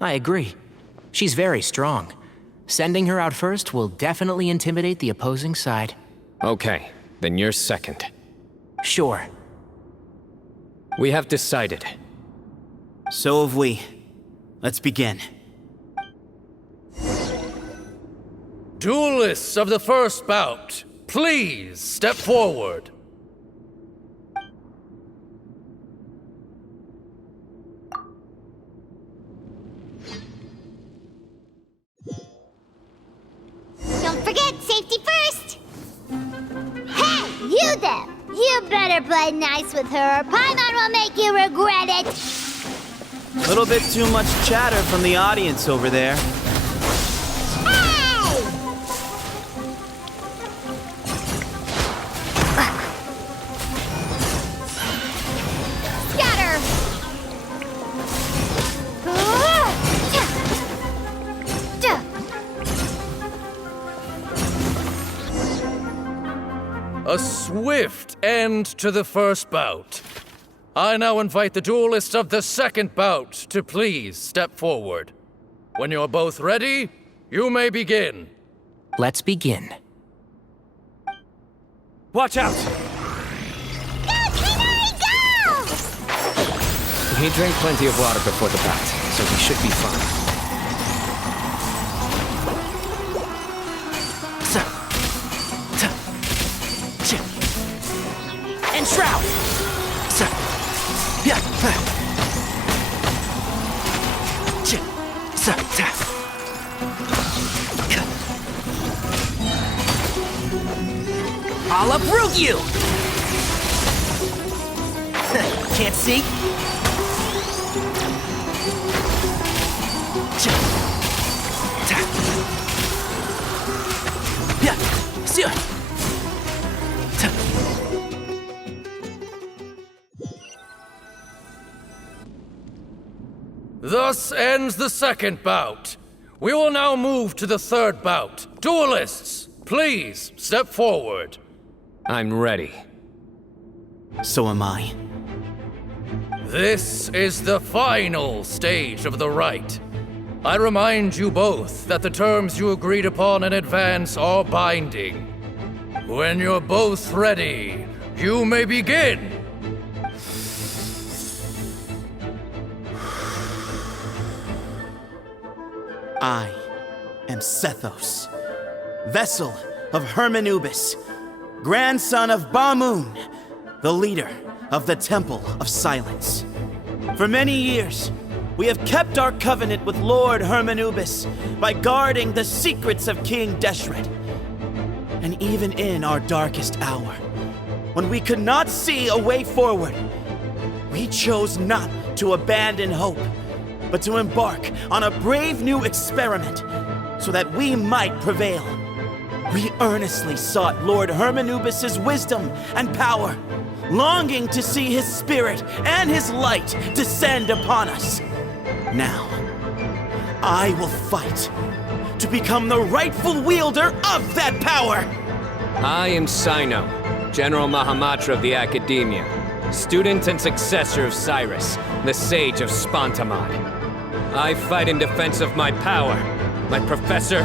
I agree. She's very strong. Sending her out first will definitely intimidate the opposing side. Okay, then you're second. Sure. We have decided. So have we. Let's begin. Duelists of the first bout, please step forward. Don't forget, safety first! Hey, you there! You better play nice with her, or Paimon will make you regret it! Little bit too much chatter from the audience over there. Hey! Scatter! A swift end to the first bout. I now invite the duelists of the second bout to please step forward. When you're both ready, you may begin. Let's begin. Watch out! Go, Cyno, go! He drank plenty of water before the bout, so he should be fine. And Shroud! I'll uproot you! Can't see? Thus ends the second bout. We will now move to the third bout. Duelists, please step forward. I'm ready. So am I. This is the final stage of the rite. I remind you both that the terms you agreed upon in advance are binding. When you're both ready, you may begin. I am Sethos, vessel of Hermanubis, grandson of Bamun, the leader of the Temple of Silence. For many years, we have kept our covenant with Lord Hermanubis by guarding the secrets of King Deshret. And even in our darkest hour, when we could not see a way forward, we chose not to abandon hope, but to embark on a brave new experiment so that we might prevail. We earnestly sought Lord Hermanubis' wisdom and power, longing to see his spirit and his light descend upon us. Now, I will fight to become the rightful wielder of that power! I am Cyno, General Mahamatra of the Academia, student and successor of Cyrus, the Sage of Spontamod. I fight in defense of my power, my professor,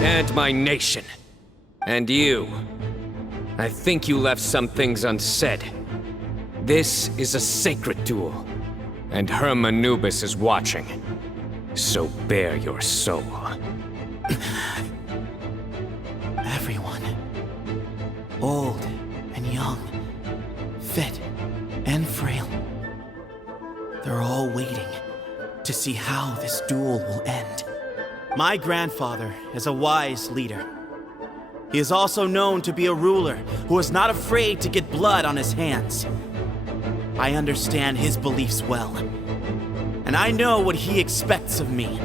and my nation. And you. I think you left some things unsaid. This is a sacred duel, and Hermanubis is watching. So bare your soul. Everyone, old and young, fit and frail, they're all waiting to see how this duel will end. My grandfather is a wise leader. He is also known to be a ruler who is not afraid to get blood on his hands. I understand his beliefs well, and I know what he expects of me.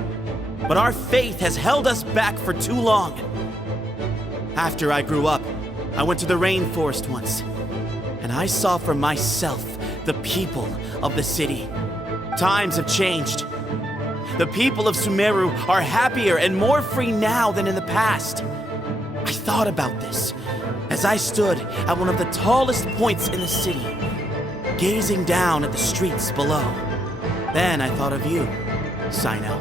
But our faith has held us back for too long. After I grew up, I went to the rainforest once, and I saw for myself the people of the city. Times have changed. The people of Sumeru are happier and more free now than in the past. I thought about this as I stood at one of the tallest points in the city, gazing down at the streets below. Then I thought of you. Cyno.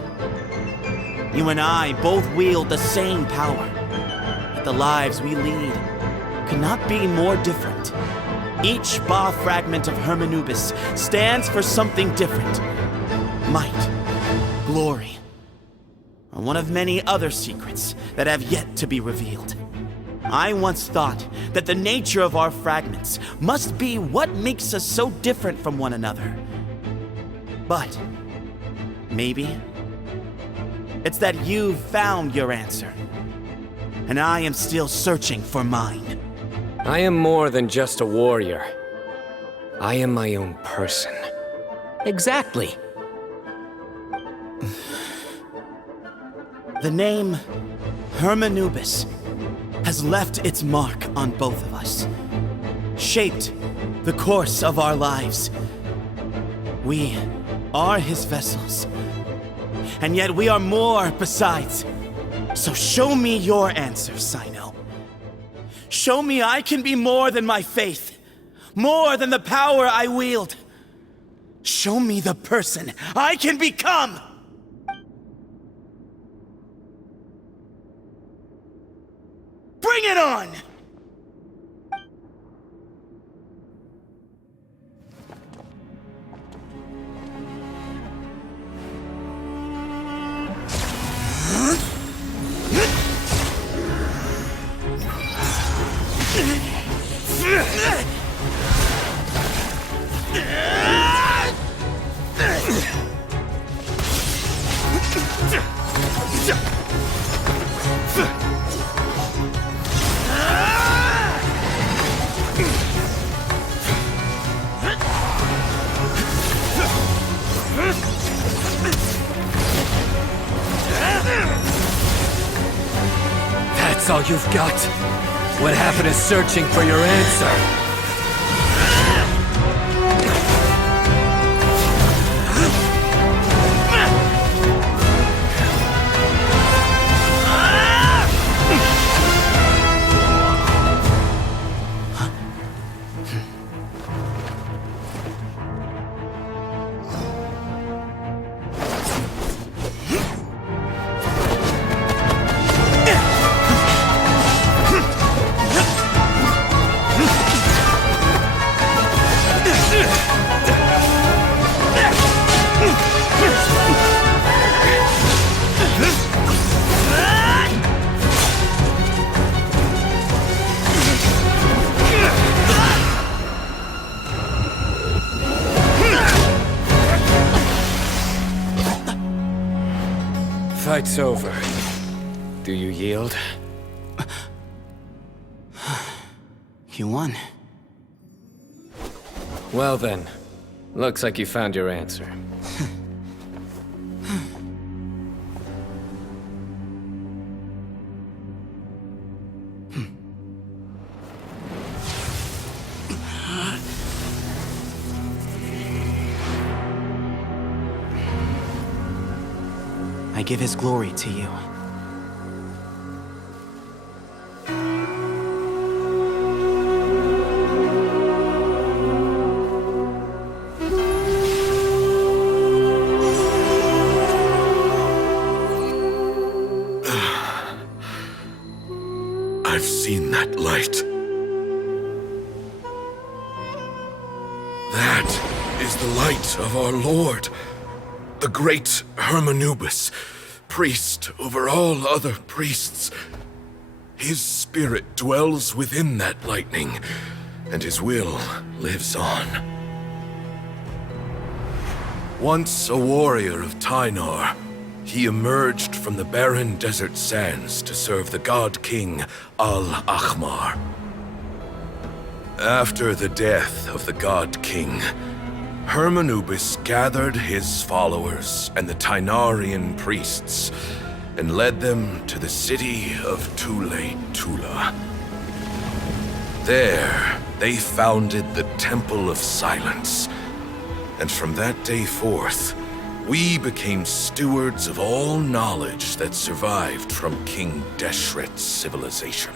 You and I both wield the same power. But the lives we lead could not be more different. Each Ba fragment of Hermanubis stands for something different. Might, glory, or one of many other secrets that have yet to be revealed. I once thought that the nature of our fragments must be what makes us so different from one another. But maybe it's that you've found your answer, and I am still searching for mine. I am more than just a warrior. I am my own person. Exactly. The name Hermanubis has left its mark on both of us, shaped the course of our lives. We are his vessels, and yet we are more besides. So show me your answer, Cyno. Show me I can be more than my faith, more than the power I wield. Show me the person I can become! Bring it on! That's all you've got? What happened to searching for your answer? Fight's over. Do you yield? You won. Well then, looks like you found your answer. I give his glory to you. I've seen that light. That is the light of our Lord, the great Hermanubis, priest over all other priests. His spirit dwells within that lightning, and his will lives on. Once a warrior of Tynar, he emerged from the barren desert sands to serve the god king Al-Ahmar. After the death of the god king, Hermanubis gathered his followers and the Tynarian priests and led them to the city of Tule-Tula. There, they founded the Temple of Silence, and from that day forth, we became stewards of all knowledge that survived from King Deshret's civilization.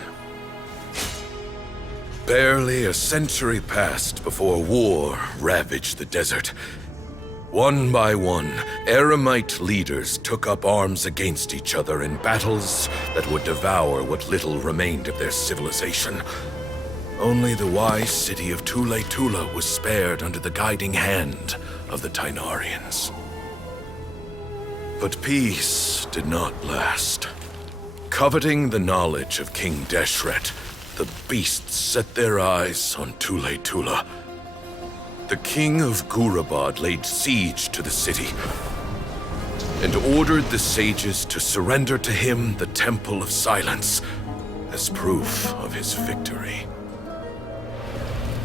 Barely a century passed before war ravaged the desert, One by one, Eremite leaders took up arms against each other in battles that would devour what little remained of their civilization. Only the wise city of Tule was spared under the guiding hand of the Tainarians. But peace did not last. Coveting the knowledge of King Deshret, the beasts set their eyes on Tule. The king of Gurabad laid siege to the city and ordered the sages to surrender to him the Temple of Silence as proof of his victory.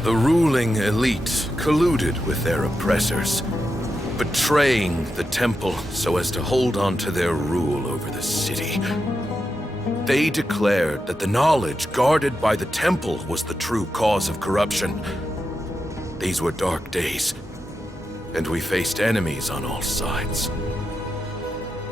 The ruling elite colluded with their oppressors, betraying the temple so as to hold on to their rule over the city. They declared that the knowledge guarded by the temple was the true cause of corruption. These were dark days, and we faced enemies on all sides.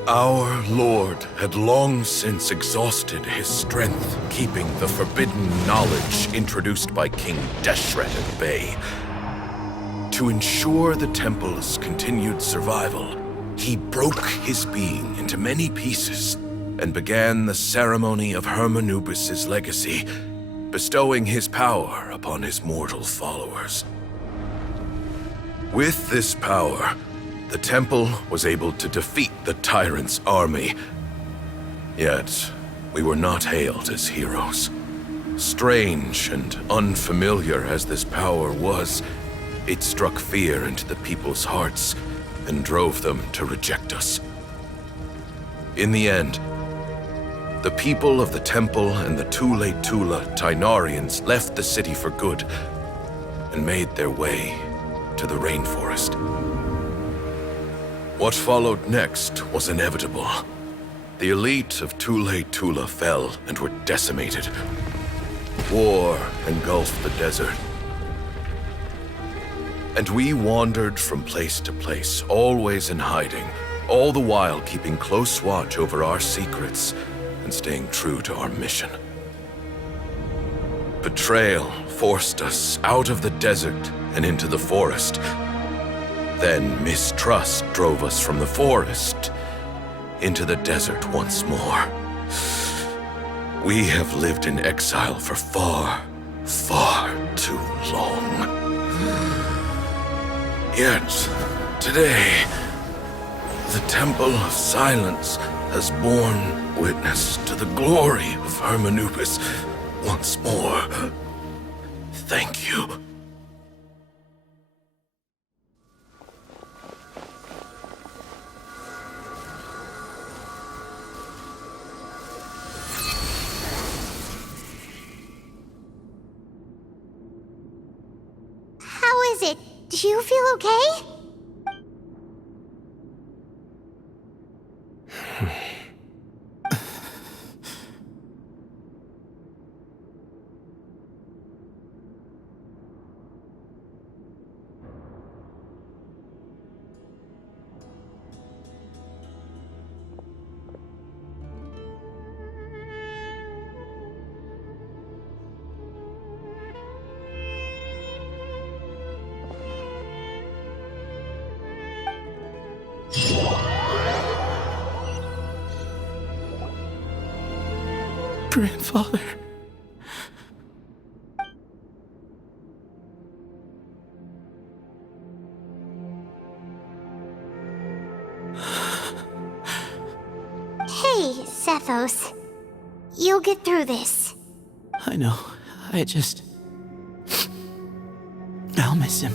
Our Lord had long since exhausted his strength, keeping the forbidden knowledge introduced by King Deshret at bay. To ensure the temple's continued survival, he broke his being into many pieces and began the ceremony of Hermanubis' legacy, bestowing his power upon his mortal followers. With this power, the temple was able to defeat the tyrant's army. Yet, we were not hailed as heroes. Strange and unfamiliar as this power was, it struck fear into the people's hearts and drove them to reject us. In the end, the people of the temple and the Tule Tainarians left the city for good and made their way to the rainforest. What followed next was inevitable. The elite of Tule fell and were decimated. War engulfed the desert. And we wandered from place to place, always in hiding, all the while keeping close watch over our secrets and staying true to our mission. Betrayal forced us out of the desert and into the forest. Then mistrust drove us from the forest into the desert once more. We have lived in exile for far, far too long. Yet, today, the Temple of Silence has borne witness to the glory of Hermanubis once more. Thank you. How is it? Do you feel okay? Grandfather. Hey, Sethos. You'll get through this. I know. I'll miss him.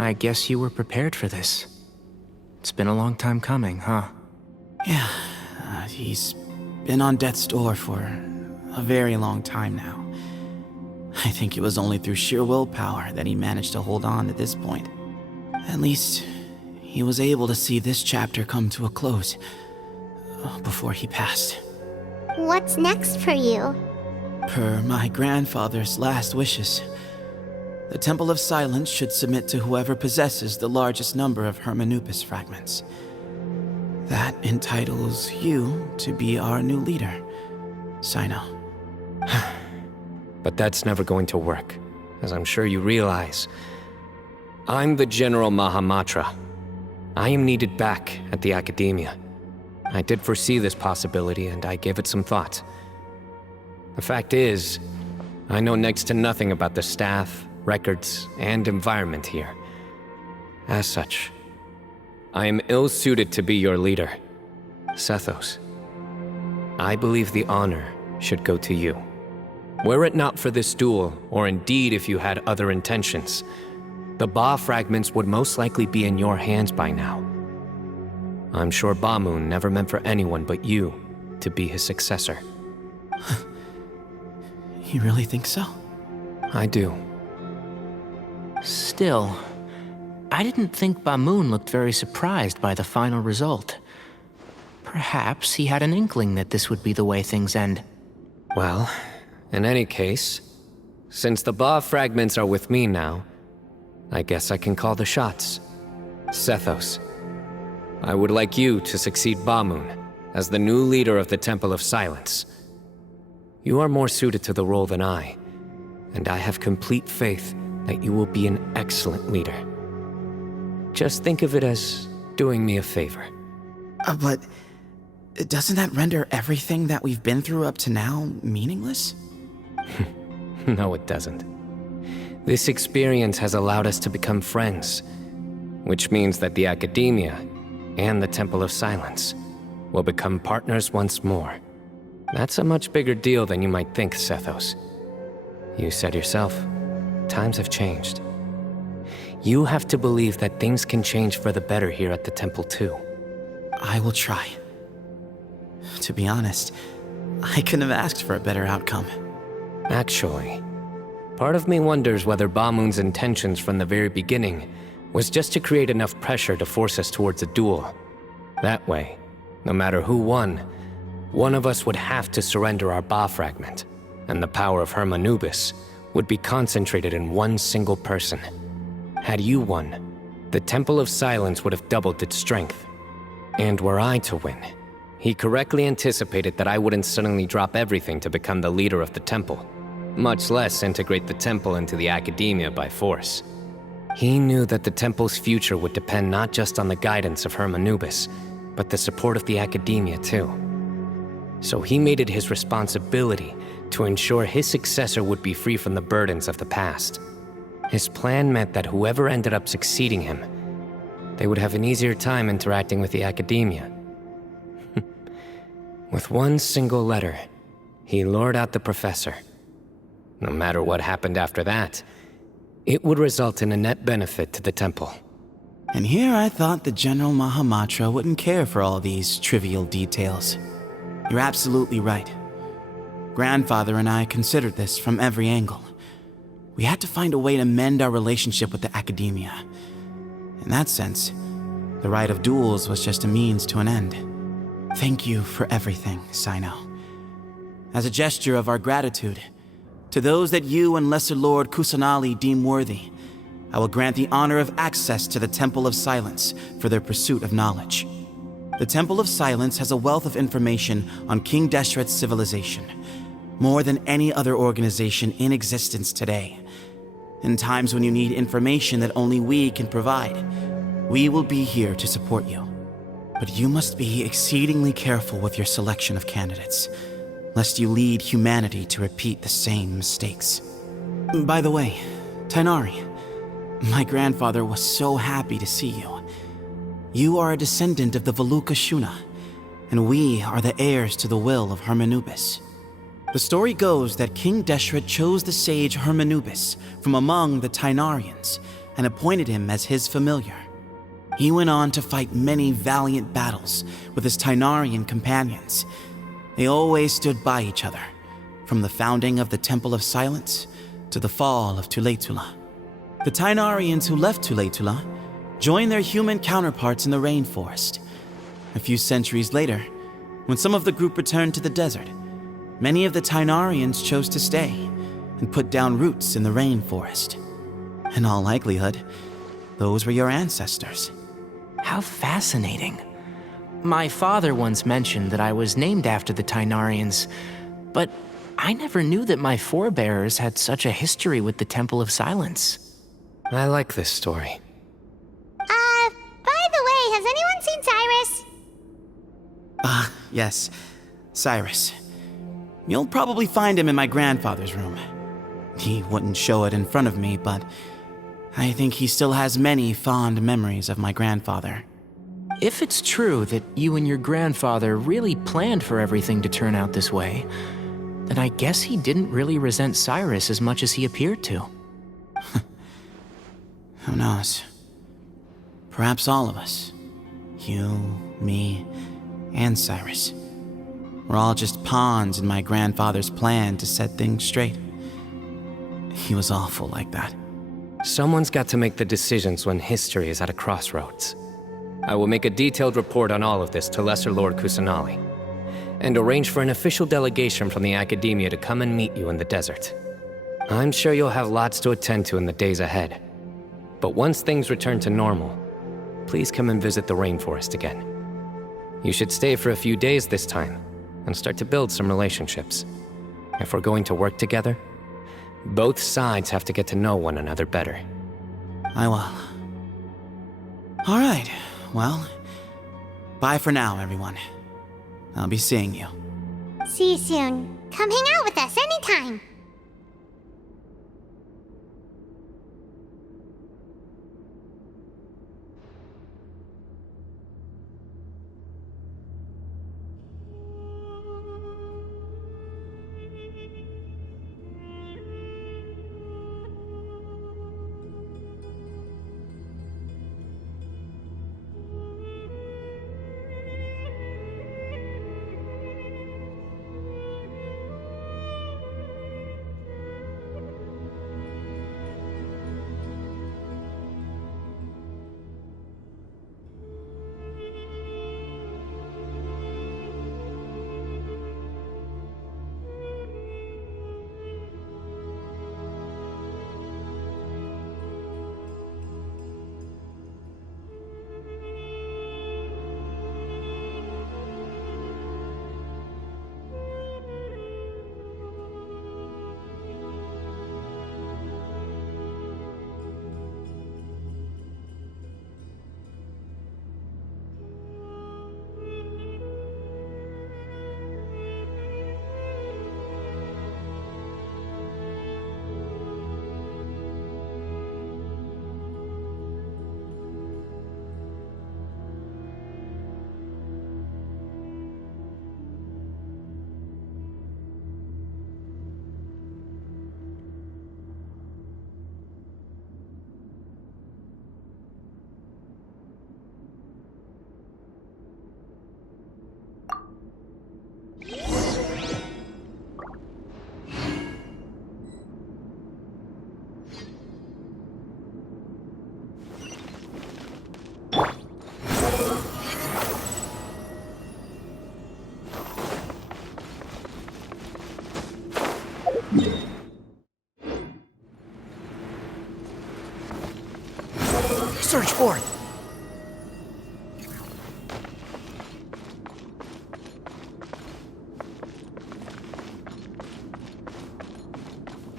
I guess you were prepared for this. It's been a long time coming, huh? Yeah, he's been on death's door for a very long time now. I think it was only through sheer willpower that he managed to hold on to this point. At least, he was able to see this chapter come to a close before he passed. What's next for you? Per my grandfather's last wishes, the Temple of Silence should submit to whoever possesses the largest number of Hermanupis fragments. That entitles you to be our new leader, Cyno. But that's never going to work, as I'm sure you realize. I'm the General Mahamatra. I am needed back at the Academia. I did foresee this possibility, and I gave it some thought. The fact is, I know next to nothing about the staff, records, and environment here. As such, I am ill-suited to be your leader, Sethos. I believe the honor should go to you. Were it not for this duel, or indeed if you had other intentions, the Ba fragments would most likely be in your hands by now. I'm sure Bamoon never meant for anyone but you to be his successor. You really think so? I do. Still, I didn't think Bamoon looked very surprised by the final result. Perhaps he had an inkling that this would be the way things end. Well, in any case, since the Ba fragments are with me now, I guess I can call the shots. Sethos, I would like you to succeed Bamoon as the new leader of the Temple of Silence. You are more suited to the role than I, and I have complete faith that you will be an excellent leader. Just think of it as doing me a favor. But doesn't that render everything that we've been through up to now meaningless? No, it doesn't. This experience has allowed us to become friends, which means that the Academia and the Temple of Silence will become partners once more. That's a much bigger deal than you might think, Sethos. You said yourself, times have changed. You have to believe that things can change for the better here at the Temple too. I will try. To be honest, I couldn't have asked for a better outcome. Actually, part of me wonders whether Bamoon's intentions from the very beginning was just to create enough pressure to force us towards a duel. That way, no matter who won, one of us would have to surrender our Ba fragment, and the power of Hermanubis would be concentrated in one single person. Had you won, the Temple of Silence would have doubled its strength. And were I to win, he correctly anticipated that I wouldn't suddenly drop everything to become the leader of the temple, much less integrate the temple into the Academia by force. He knew that the temple's future would depend not just on the guidance of Hermanubis, but the support of the Academia too. So he made it his responsibility to ensure his successor would be free from the burdens of the past. His plan meant that whoever ended up succeeding him, they would have an easier time interacting with the Academia. With one single letter, he lured out the professor. No matter what happened after that, it would result in a net benefit to the temple. And here I thought the General Mahamatra wouldn't care for all these trivial details. You're absolutely right. Grandfather and I considered this from every angle. We had to find a way to mend our relationship with the Academia. In that sense, the right of duels was just a means to an end. Thank you for everything, Cyno. As a gesture of our gratitude, to those that you and Lesser Lord Kusanali deem worthy, I will grant the honor of access to the Temple of Silence for their pursuit of knowledge. The Temple of Silence has a wealth of information on King Deshret's civilization, more than any other organization in existence today. In times when you need information that only we can provide, we will be here to support you. But you must be exceedingly careful with your selection of candidates, lest you lead humanity to repeat the same mistakes. By the way, Tainari, my grandfather was so happy to see you. You are a descendant of the Veluca Shuna, and we are the heirs to the will of Hermanubis. The story goes that King Deshret chose the sage Hermanubis from among the Tainarians and appointed him as his familiar. He went on to fight many valiant battles with his Tainarian companions. They always stood by each other, from the founding of the Temple of Silence to the fall of Tuletula. The Tainarians who left Tuletula joined their human counterparts in the rainforest. A few centuries later, when some of the group returned to the desert, many of the Tainarians chose to stay and put down roots in the rainforest. In all likelihood, those were your ancestors. How fascinating. My father once mentioned that I was named after the Tainarians, but I never knew that my forebears had such a history with the Temple of Silence. I like this story. By the way, has anyone seen Cyrus? Yes, Cyrus. You'll probably find him in my grandfather's room. He wouldn't show it in front of me, but I think he still has many fond memories of my grandfather. If it's true that you and your grandfather really planned for everything to turn out this way, then I guess he didn't really resent Cyrus as much as he appeared to. Who knows? Perhaps all of us. You, me, and Cyrus. We're all just pawns in my grandfather's plan to set things straight. He was awful like that. Someone's got to make the decisions when history is at a crossroads. I will make a detailed report on all of this to Lesser Lord Kusanali, and arrange for an official delegation from the Academia to come and meet you in the desert. I'm sure you'll have lots to attend to in the days ahead. But once things return to normal, please come and visit the rainforest again. You should stay for a few days this time, and start to build some relationships. If we're going to work together, both sides have to get to know one another better. I will. All right, well, bye for now, everyone. I'll be seeing you. See you soon. Come hang out with us anytime. Search for it!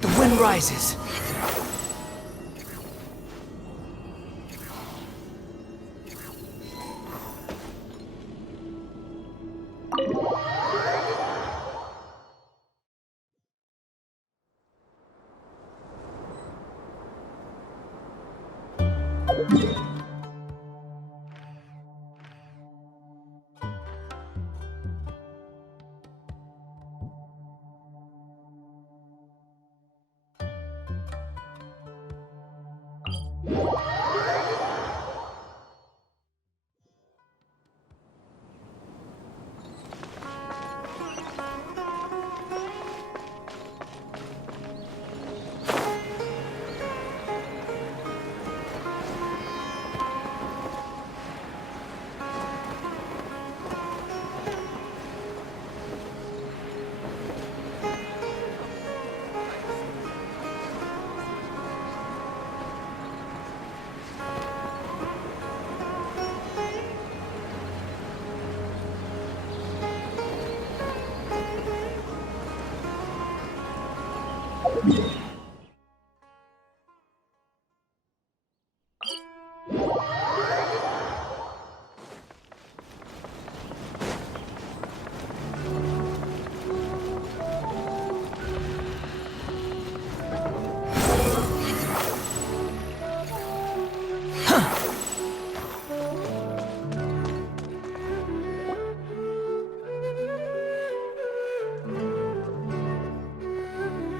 The wind rises.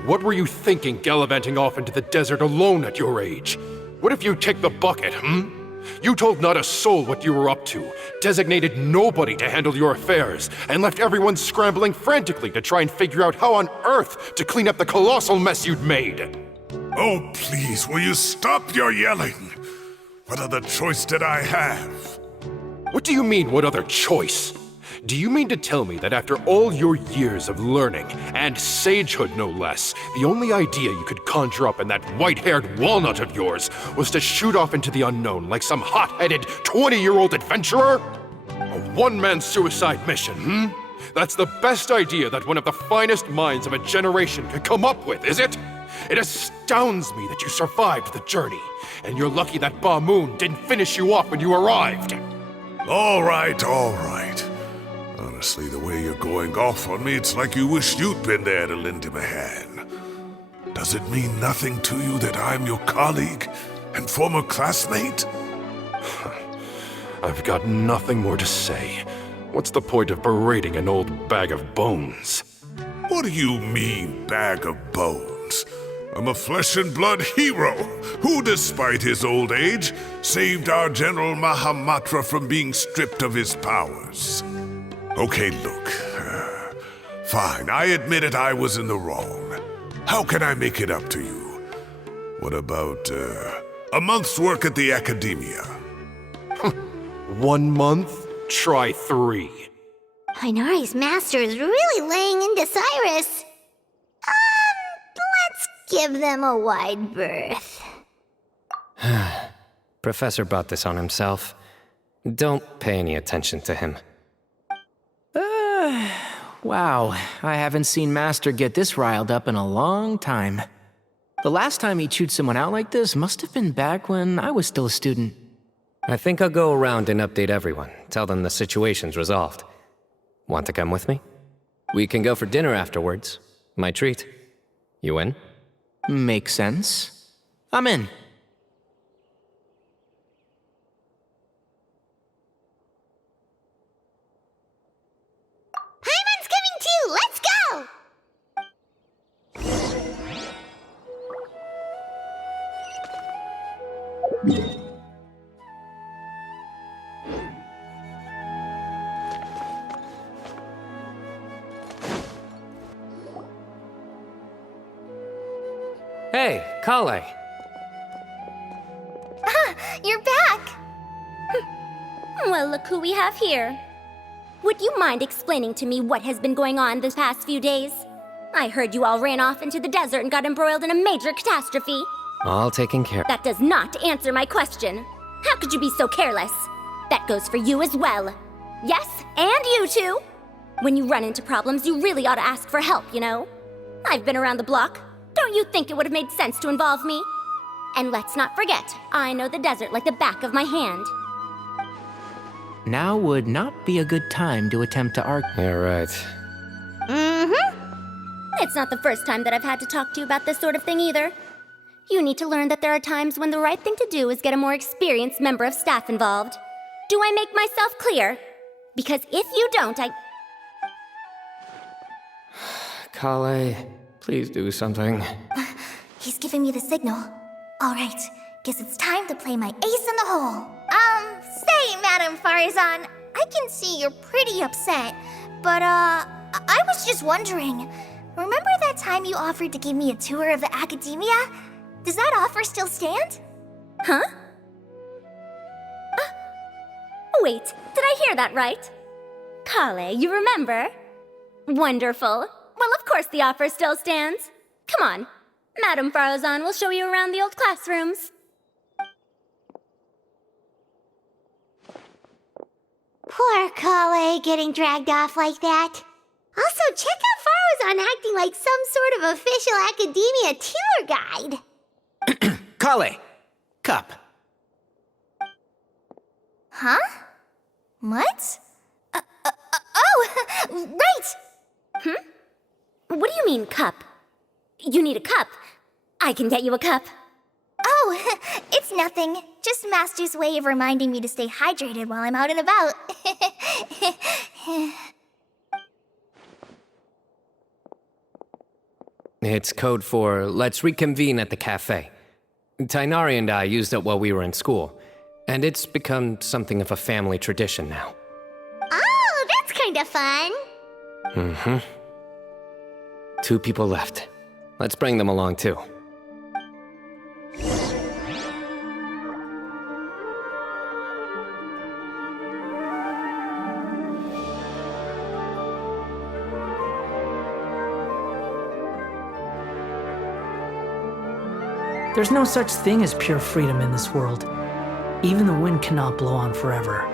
What were you thinking gallivanting off into the desert alone at your age? What if you take the bucket, You told not a soul what you were up to, designated nobody to handle your affairs, and left everyone scrambling frantically to try and figure out how on earth to clean up the colossal mess you'd made. Oh, please, will you stop your yelling? What other choice did I have? What do you mean, what other choice? Do you mean to tell me that after all your years of learning, and sagehood no less, the only idea you could conjure up in that white-haired walnut of yours was to shoot off into the unknown like some hot-headed 20-year-old adventurer? A one-man suicide mission, That's the best idea that one of the finest minds of a generation could come up with, is it? It astounds me that you survived the journey, and you're lucky that Ba Moon didn't finish you off when you arrived. All right, all right. Honestly, the way you're going off on me, it's like you wish you'd been there to lend him a hand. Does it mean nothing to you that I'm your colleague and former classmate? I've got nothing more to say. What's the point of berating an old bag of bones? What do you mean, bag of bones? I'm a flesh and blood hero who, despite his old age, saved our General Mahamatra from being stripped of his powers. Okay, look. Fine, I admit it, I was in the wrong. How can I make it up to you? What about, a month's work at the Academia? 1 month? Try 3. Inari's master is really laying into Cyrus. Let's give them a wide berth. Professor brought this on himself. Don't pay any attention to him. Wow, I haven't seen Master get this riled up in a long time. The last time he chewed someone out like this must have been back when I was still a student. I think I'll go around and update everyone, tell them the situation's resolved. Want to come with me? We can go for dinner afterwards. My treat. You in? Makes sense. I'm in. Paimon's coming too! Let's go! Hey, Kale. You're back! Well, look who we have here. Would you mind explaining to me what has been going on this past few days? I heard you all ran off into the desert and got embroiled in a major catastrophe. All taken care of. That does not answer my question. How could you be so careless? That goes for you as well. Yes, and you too. When you run into problems, you really ought to ask for help, you know? I've been around the block. Don't you think it would have made sense to involve me? And let's not forget, I know the desert like the back of my hand. Now would not be a good time to attempt to argue. You're right. It's not the first time that I've had to talk to you about this sort of thing either. You need to learn that there are times when the right thing to do is get a more experienced member of staff involved. Do I make myself clear? Because if you don't, Kale, please do something. He's giving me the signal. All right, Guess it's time to play my ace in the hole. Say, Madame Farazan, I can see you're pretty upset, but, I was just wondering, remember that time you offered to give me a tour of the academia? Does that offer still stand? Huh? Wait, did I hear that right? Kale, you remember? Wonderful. Well, of course the offer still stands. Come on. Madame Farazan will show you around the old classrooms. Poor Kale getting dragged off like that. Also, check out Farozan acting like some sort of official academia tour guide. Kale, cup. Huh? What? Oh, right! What do you mean, cup? You need a cup. I can get you a cup. Oh, it's nothing. Just Master's way of reminding me to stay hydrated while I'm out and about. It's code for let's reconvene at the cafe. Tainari and I used it while we were in school, and it's become something of a family tradition now. Oh, that's kind of fun. Mm-hmm. 2 people left. Let's bring them along too. There's no such thing as pure freedom in this world. Even the wind cannot blow on forever.